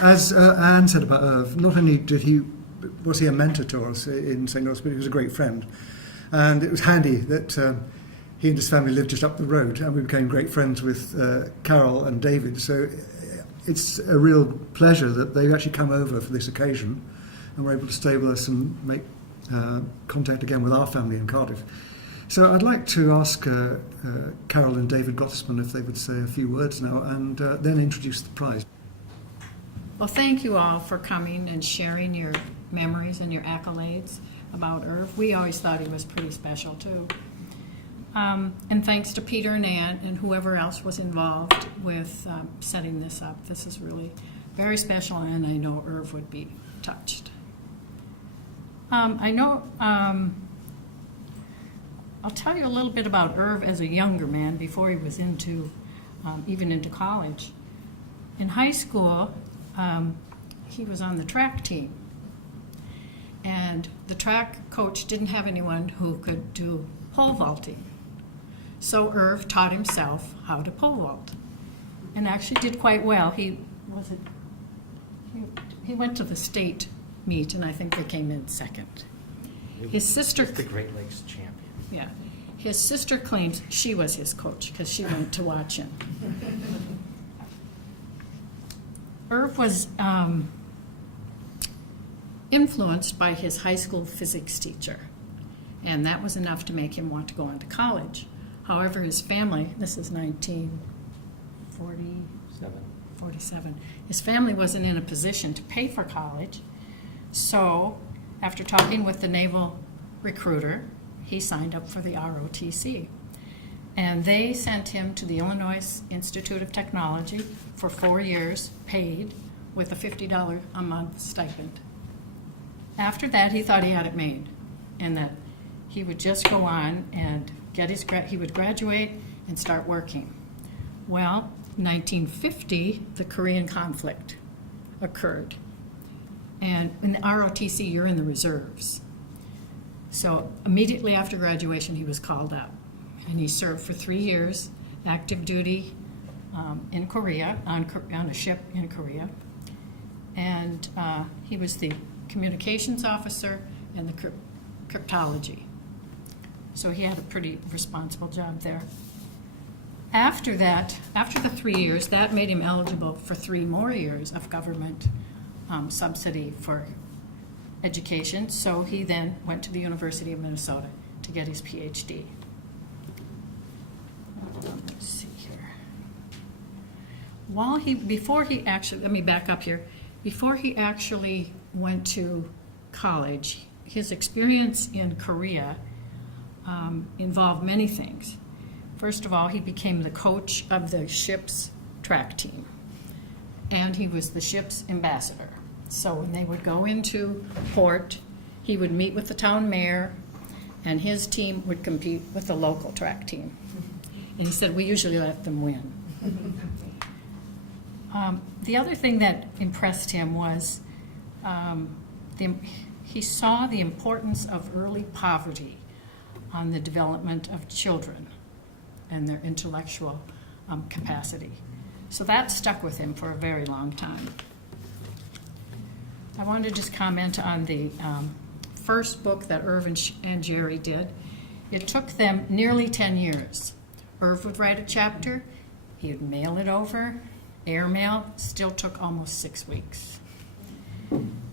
As Anne said about Irv, not only was he a mentor to us in St. Louis, but he was a great friend. And it was handy that he and his family lived just up the road, and we became great friends with Carol and David. So it's a real pleasure that they've actually come over for this occasion and were able to stay with us and make contact again with our family in Cardiff. So I'd like to ask Carol and David Gottesman if they would say a few words now and then introduce the prize. Well, thank you all for coming and sharing your memories and your accolades about Irv. We always thought he was pretty special, too. And thanks to Peter and Ann and whoever else was involved with setting this up. This is really very special, and I know Irv would be touched. I'll tell you a little bit about Irv as a younger man before he was even into college. In high school, he was on the track team. And the track coach didn't have anyone who could do pole vaulting. So Irv taught himself how to pole vault and actually did quite well. He went to the state meet, and I think they came in second. His sister... the Great Lakes champion. Yeah. His sister claims she was his coach because she went to watch him. Irv was influenced by his high school physics teacher, and that was enough to make him want to go on to college. However, his family, this is 1947, his family wasn't in a position to pay for college, so after talking with the naval recruiter, he signed up for the ROTC. And they sent him to the Illinois Institute of Technology for 4 years, paid, with a $50 a month stipend. After that, he thought he had it made, and that he would just go on and he would graduate and start working. Well, in 1950, the Korean conflict occurred. And in the ROTC, you're in the reserves. So immediately after graduation, he was called up. And he served for 3 years, active duty in Korea, on a ship in Korea. And he was the communications officer and the cryptology. So he had a pretty responsible job there. After that, after the 3 years, that made him eligible for 3 more years of government subsidy for education. So he then went to the University of Minnesota to get his PhD. Let's see here. Let me back up here. Before he actually went to college, his experience in Korea involved many things. First of all, he became the coach of the ship's track team, and he was the ship's ambassador. So when they would go into port, he would meet with the town mayor, and his team would compete with the local track team. And he said, we usually let them win. The other thing that impressed him was he saw the importance of early poverty on the development of children and their intellectual capacity. So that stuck with him for a very long time. I wanted to just comment on the first book that Irv and Jerry did. It took them nearly 10 years. Irv would write a chapter, he would mail it over, airmail, still took almost 6 weeks.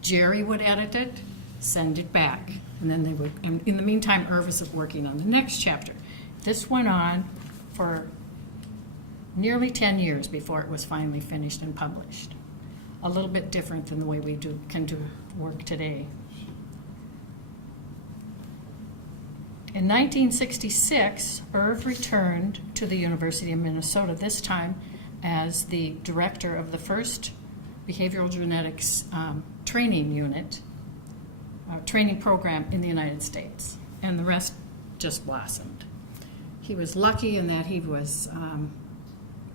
Jerry would edit it, send it back, and then they would, and in the meantime, Irv was working on the next chapter. This went on for nearly 10 years before it was finally finished and published. A little bit different than the way we can do work today. In 1966, Irv returned to the University of Minnesota, this time as the director of the first behavioral genetics training unit, training program in the United States, and the rest just blossomed. He was lucky in that he was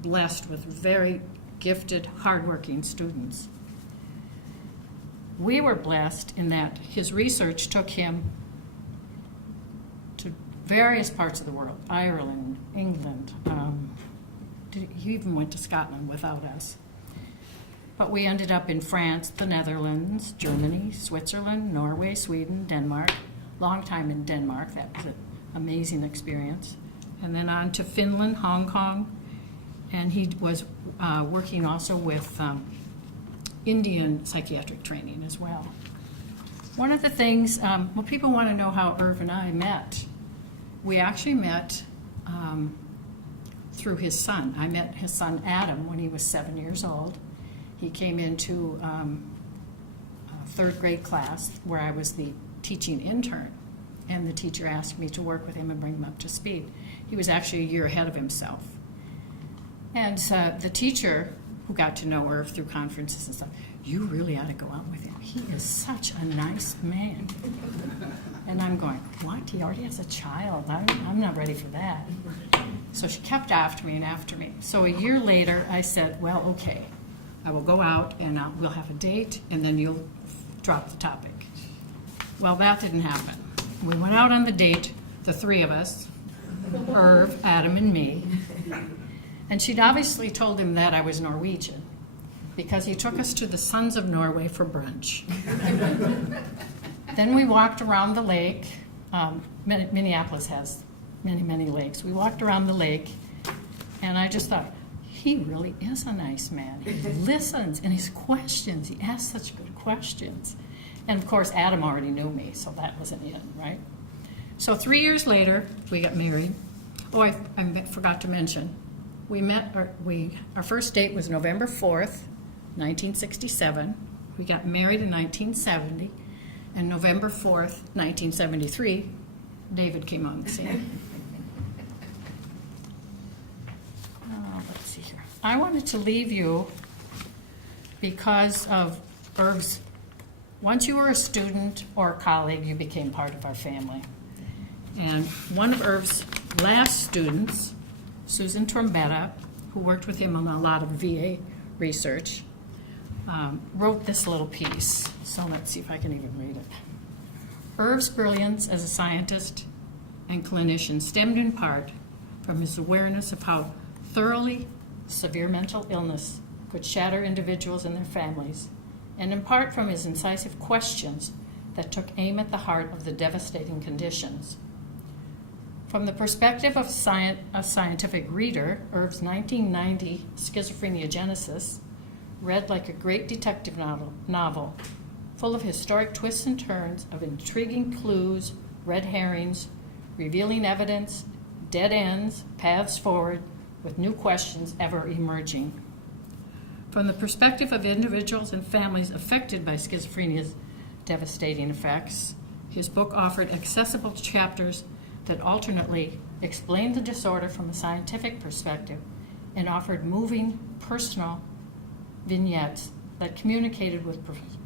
blessed with very gifted, hardworking students. We were blessed in that his research took him to various parts of the world, Ireland, England. He even went to Scotland without us. But we ended up in France, the Netherlands, Germany, Switzerland, Norway, Sweden, Denmark. Long time in Denmark. That was an amazing experience. And then on to Finland, Hong Kong. And he was working also with Indian psychiatric training as well. One of the things, well, people want to know how Irv and I met. We actually met through his son. I met his son Adam when he was 7 years old. He came into a third grade class where I was the teaching intern, and the teacher asked me to work with him and bring him up to speed. He was actually a year ahead of himself. And the teacher, who got to know Irv through conferences and stuff, you really ought to go out with him. He is such a nice man. And I'm going, what? He already has a child. I'm not ready for that. So she kept after me and after me. So a year later, I said, well, okay, I will go out and we'll have a date, and then you'll drop the topic. Well, that didn't happen. We went out on the date, the three of us, Irv, Adam, and me. And she'd obviously told him that I was Norwegian, because he took us to the Sons of Norway for brunch. Then we walked around the lake. Minneapolis has many, many lakes. We walked around the lake, and I just thought, he really is a nice man. He listens, and his questions, he asks such good questions. And of course, Adam already knew me, so that wasn't in, right? So 3 years later, we got married. Oh, I forgot to mention, we met, our first date was November 4th, 1967. We got married in 1970, and November 4th, 1973, David came on the scene. Let's see here. I wanted to leave you because of Irv's, once you were a student or a colleague, you became part of our family. And one of Irv's last students, Susan Trombetta, who worked with him on a lot of VA research, wrote this little piece. So let's see if I can even read it. Irv's brilliance as a scientist and clinician stemmed in part from his awareness of how thoroughly severe mental illness could shatter individuals and their families, and in part from his incisive questions that took aim at the heart of the devastating conditions. From the perspective of a scientific reader, Irv's 1990 Schizophrenia Genesis read like a great detective novel, full of historic twists and turns, of intriguing clues, red herrings, revealing evidence, dead ends, paths forward, with new questions ever emerging. From the perspective of individuals and families affected by schizophrenia's devastating effects, his book offered accessible chapters that alternately explained the disorder from a scientific perspective and offered moving, personal vignettes that communicated with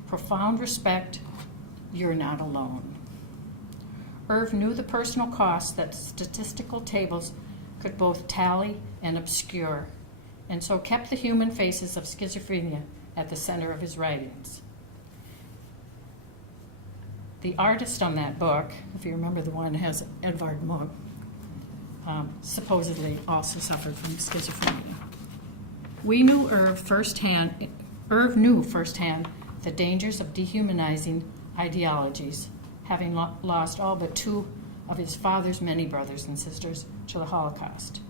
profound respect, you're not alone. Irv knew the personal costs that statistical tables could both tally and obscure, and so kept the human faces of schizophrenia at the center of his writings. The artist on that book, if you remember the one that has Edvard Munch, supposedly also suffered from schizophrenia. Irv knew firsthand the dangers of dehumanizing ideologies, having lost all but two of his father's many brothers and sisters to the Holocaust.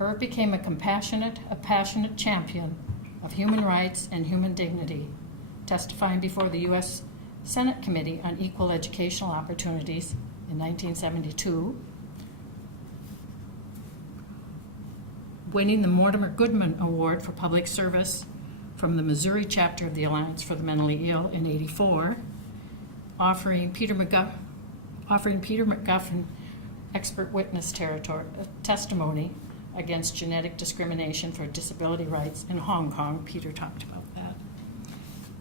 Irv became a passionate champion of human rights and human dignity, testifying before the U.S. Senate Committee on Equal Educational Opportunities in 1972, winning the Mortimer Goodman Award for Public Service from the Missouri chapter of the Alliance for the Mentally Ill in 1984, offering Peter McGuffin expert witness testimony against genetic discrimination for disability rights in Hong Kong. Peter talked about that.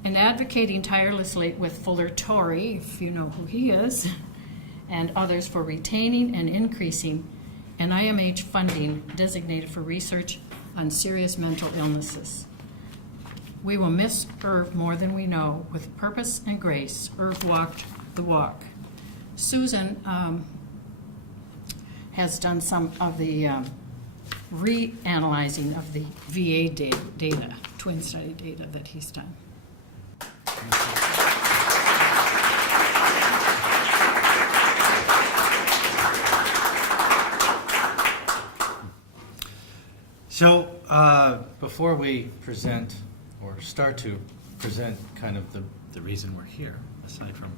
And advocating tirelessly with Fuller Torrey, if you know who he is, and others for retaining and increasing NIMH funding designated for research on serious mental illnesses. We will miss Irv more than we know. With purpose and grace, Irv walked the walk. Susan has done some of the reanalyzing of the VA data, twin study data that he's done. So before we present or start to present kind of the reason we're here, aside from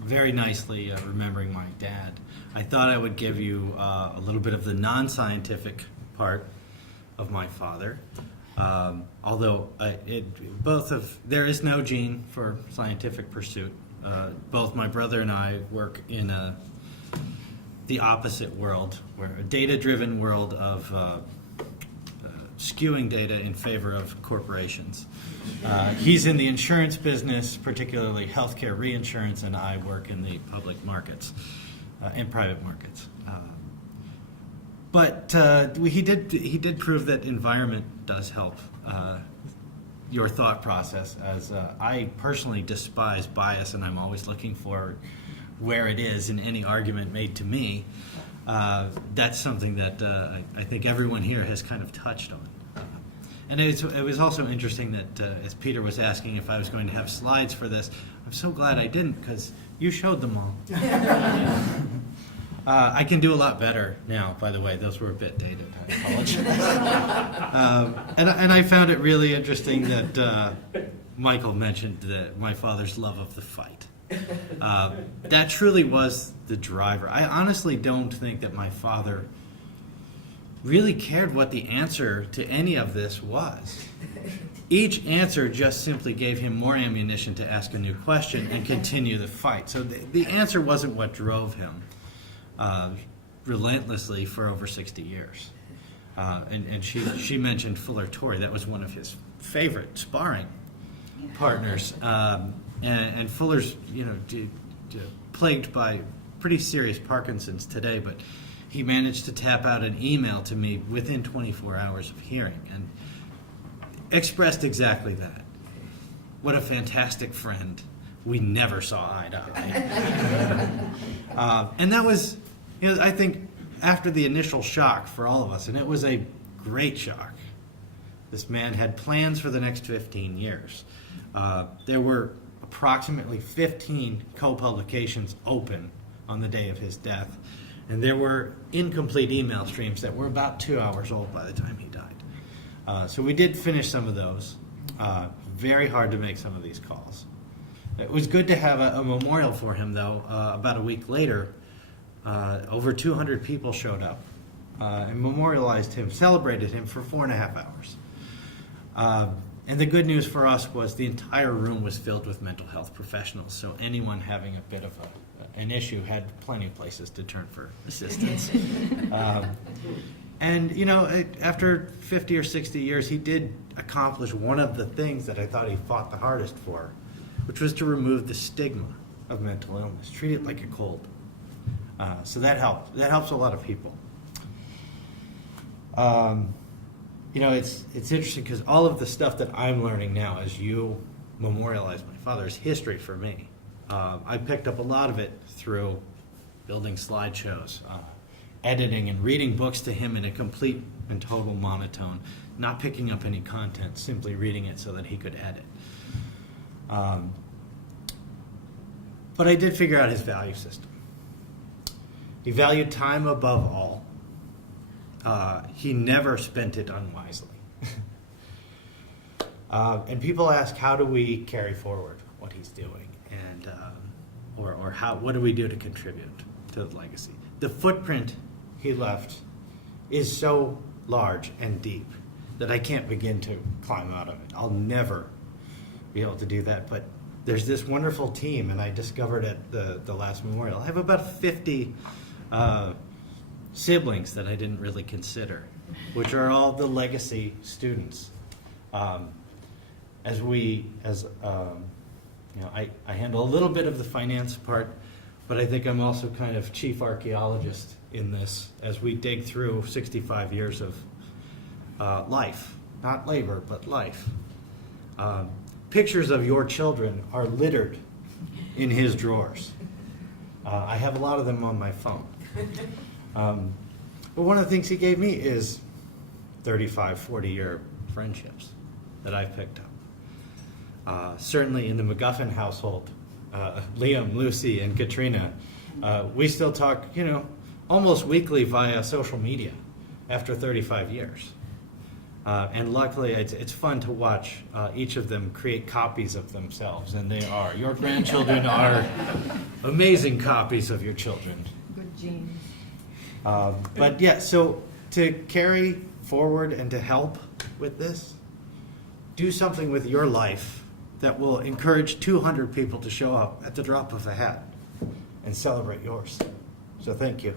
very nicely remembering my dad, I thought I would give you a little bit of the non-scientific part of my father. Although there is no gene for scientific pursuit. Both my brother and I work in the opposite world, where a data-driven world of skewing data in favor of corporations. He's in the insurance business, particularly healthcare reinsurance, and I work in the public markets and private markets. But he did prove that environment does help your thought process, as I personally despise bias, and I'm always looking for where it is in any argument made to me. That's something that I think everyone here has kind of touched on. And it was also interesting that as Peter was asking if I was going to have slides for this, I'm so glad I didn't, because you showed them all. I can do a lot better now, by the way. Those were a bit dated. I apologize. And I found it really interesting that Michael mentioned that my father's love of the fight. That truly was the driver. I honestly don't think that my father really cared what the answer to any of this was. Each answer just simply gave him more ammunition to ask a new question and continue the fight. So the answer wasn't what drove him relentlessly for over 60 years. And she mentioned Fuller Torrey. That was one of his favorite sparring partners. And Fuller's, plagued by pretty serious Parkinson's today, but he managed to tap out an email to me within 24 hours of hearing and expressed exactly that. What a fantastic friend. We never saw eye to eye. And that was, I think, after the initial shock for all of us, and it was a great shock. This man had plans for the next 15 years. There were approximately 15 co-publications open on the day of his death, and there were incomplete email streams that were about 2 hours old by the time he died. So we did finish some of those. Very hard to make some of these calls. It was good to have a memorial for him, though. About a week later, over 200 people showed up and memorialized him, celebrated him for 4.5 hours. And the good news for us was the entire room was filled with mental health professionals, so anyone having a bit of an issue had plenty of places to turn for assistance. And, after 50 or 60 years, he did accomplish one of the things that I thought he fought the hardest for, which was to remove the stigma of mental illness, treat it like a cold. So that helped. That helps a lot of people. It's interesting because all of the stuff that I'm learning now as you memorialize my father is history for me. I picked up a lot of it through building slideshows, editing and reading books to him in a complete and total monotone, not picking up any content, simply reading it so that he could edit. But I did figure out his value system. He valued time above all. He never spent it unwisely. And people ask, how do we carry forward what he's doing? And what do we do to contribute to the legacy? The footprint he left is so large and deep that I can't begin to climb out of it. I'll never be able to do that. But there's this wonderful team, and I discovered at the last memorial, I have about 50 siblings that I didn't really consider, which are all the legacy students. I handle a little bit of the finance part, but I think I'm also kind of chief archaeologist in this as we dig through 65 years of life, not labor, but life. Pictures of your children are littered in his drawers. I have a lot of them on my phone. But one of the things he gave me is 35, 40-year friendships that I've picked up. Certainly in the McGuffin household, Liam, Lucy, and Katrina, we still talk, almost weekly via social media after 35 years. And luckily, it's fun to watch each of them create copies of themselves, and they are. Your grandchildren are amazing copies of your children. Good genes. But yeah, so to carry forward and to help with this, do something with your life that will encourage 200 people to show up at the drop of a hat and celebrate yours. So thank you.